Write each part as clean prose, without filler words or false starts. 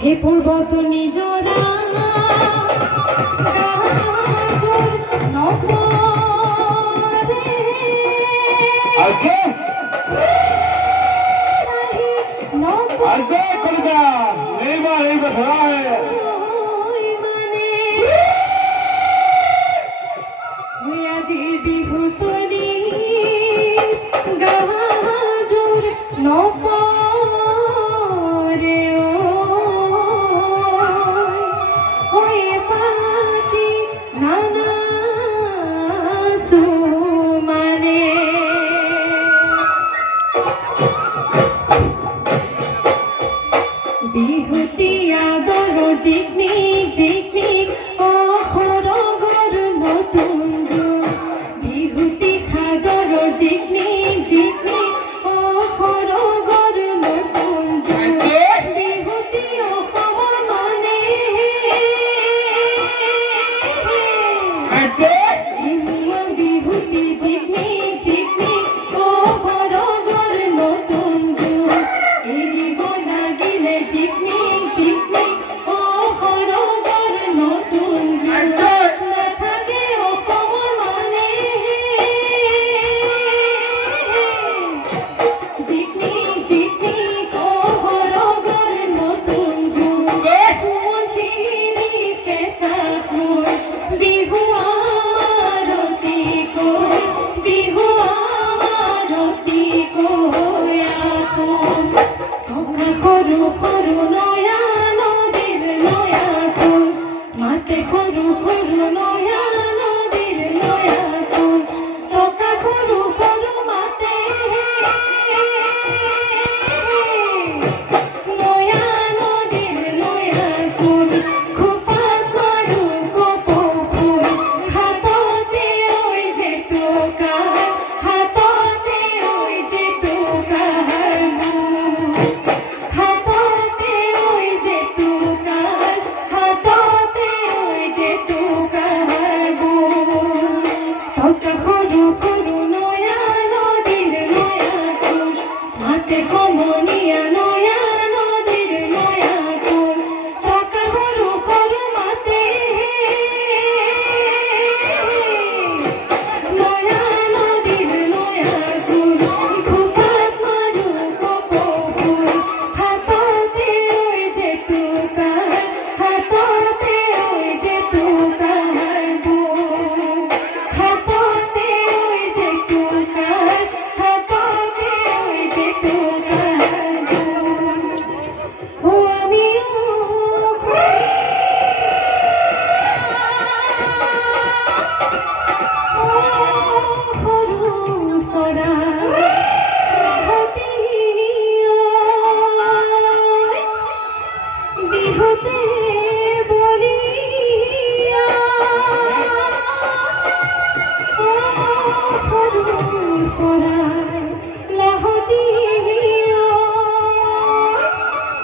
হে পূর্বত নিজরা বিহুতনি গাজর নপরে ওয়ে পাখি নানা সুমানে বিহুতি আদর জিকমিক জিকমিক অহরগর নতুন যুগ বিহুতি খাদর জিকমিক জিকমিক অহরগর নতুন যুগ বিহুতি অসমৰ মনে বিহুতি জিকমিক জিকমিক অহৰগৰ নতুন যুগ এৰিব লাগিলে জিকমিক জিকমিক অহৰগৰ নতুন যুগ নাথাকে অসমৰ মনে জিকমিক জিকমিক অহৰগৰ নতুন যুগ কোমলখিনি কেঁচা ফুল বিহু আমাৰতি কৈ বিহু আমাৰতি কৈ আপোন থকা সৰু সৰু নয়া নদীৰ নয়া ফুল মাতে সৰু সৰু নয়া নদীৰ নয়া ফুল থকা সৰু সৰু মাতে নয়া নদীৰ নয়া ফুল খোপাত মাৰো কপৌ ফুল হাততে ঐ জেতুকা হাততে ঐ জেতুকা হাততে ঐ জেতুকা হাততে ঐ জেতুকা থকা সৰু সৰু নয়া নদীৰ নয়া ফুল মাতে সমনীয়া নয়া নদীৰ নয়া ফুল থকা সৰু সৰু মাতে নয়া নদীৰ নয়া ফুল খোপাত মাৰো কপৌ ফুল হাততে ঐ জেতুকা হাততে ঐ জেতুকা হাততে ঐ জেতুকা হাততে ঐ জেতুকা ও আমিও সৰু চৰাই বিহুতে বলিয়া সৰু চৰাই লাহতীয়া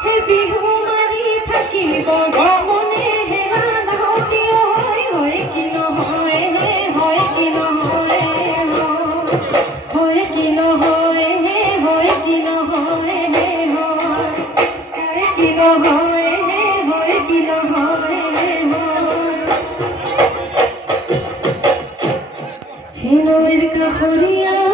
হে বিহু মাৰি থাকিব মনে হেৰা লাহতীয়া হয় কি নহয় হে হয় কি নহয় হয় কি নহয় হে হয় কি নহয় হে হয় কি নহয় হে হয় কি নহয় হে নৈৰ কাষৰীয়া